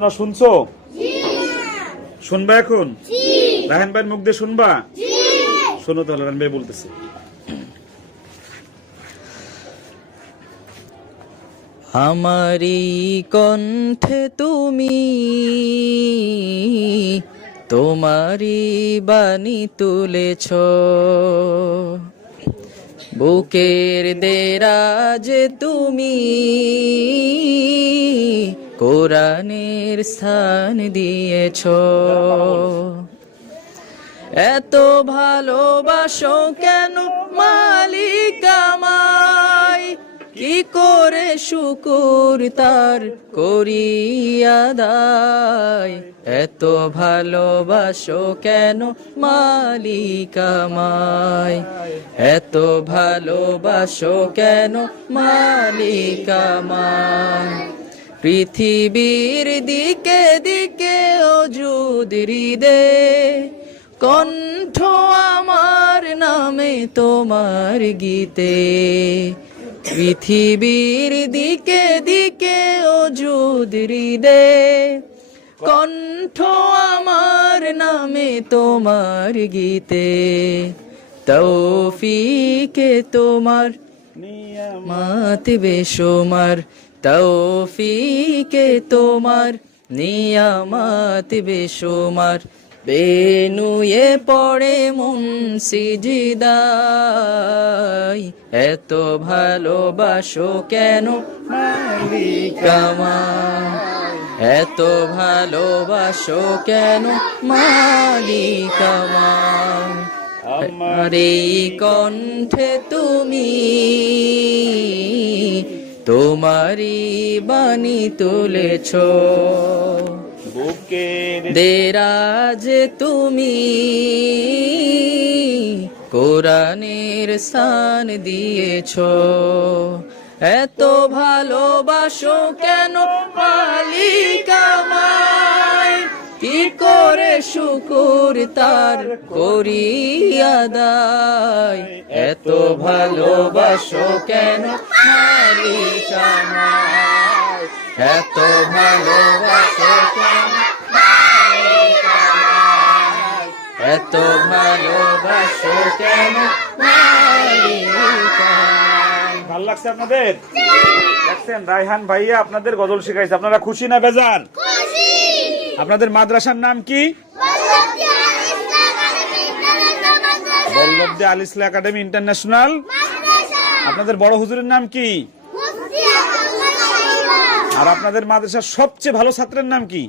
তোমরা শুনছো? শুনবা এখন? রায়হান ভাইয়ের মুখ দিয়ে শুনবা? শোনো তাহলে, রায়হান ভাই বলতেছে। আমারি কণ্ঠে তুমি তোমারি বাণী তুলেছ, বুকের দেরাজে তুমি কোরআনের স্থান দিয়েছ। এত ভালোবাসো কেন মালিক আমায়, কি করে শুকুর তার করি আদায়। এত ভালোবাসো কেন মালিক আমায়, এত ভালোবাসো কেন মালিক আমায়। পৃথিবীর দিকে দিকে ওজুদ হৃদে, কণ্ঠ আমার নামে তোমার গীতে। পৃথিবীর দিকে দিকে ওজুদ হৃদে, কণ্ঠ আমার নামে তোমার গীতে। তৌফিকে তোমার নিয়ামত বেশুমার, তৌফিকে তোমার নিয়ামত বেশুমার। বেনুয়ে পড়ে মন সিজদায়, এত ভালোবাসো কেন মালিক আমায়, এত ভালোবাসো কেন মালিক আমায়। আমার এই কণ্ঠে তুমি তোমারি বাণী তুলেছ, বুকের দেরাজে তুমি কোরআনের স্থান দিয়েছ। এত ভালোবাসো কেন মালিক আমায়, কি করে শুকুর তার করি আদায়। এত ভালোবাসো কেন মালিক আমায়, এত ভালোবাসো কেন মালিক আমায়, এত ভালোবাসো কেন মালিক আমায়। ভালো লাগছে আপনাদের? দেখছেন রায়হান ভাইয়া আপনাদের গজল শিখাইছে, আপনারা খুশি না বেজার? আপনাদের মাদ্রাসার নাম কি? বল্লভদী আল ইসলাম একাডেমি ইন্টারন্যাশনাল। আপনাদের বড় হুজুরের নাম কি? আর আপনাদের মাদ্রাসার সবচেয়ে ভালো ছাত্রের নাম কি?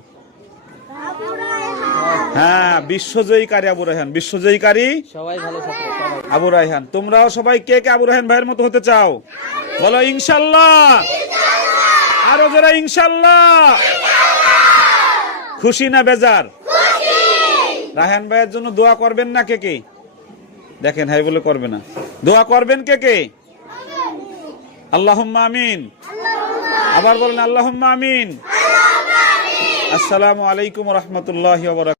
হ্যাঁ, বিশ্বজয়ীকারী আবু রায়হান। বিশ্বজয়ীকারী সবাই ভালো ছাত্র, আবু রায়হান। তোমরাও সবাই কে কে আবু রায়হান ভাইয়ের মতো হতে চাও? বলো ইনশাল্লাহ। আরো যারা ইনশাল্লাহ। খুশি না বেজার? রায়হান ভাইয়ের জন্য দোয়া করবেন না কে কে? দেখেন হাই বলে করবে না, দোয়া করবেন কে কে? আল্লাহুম্মা আমিন। আবার বলেন আল্লাহুম্মা আমিন। আসসালামু আলাইকুম ওয়া রাহমাতুল্লাহি ওয়া বারাকাতুহু।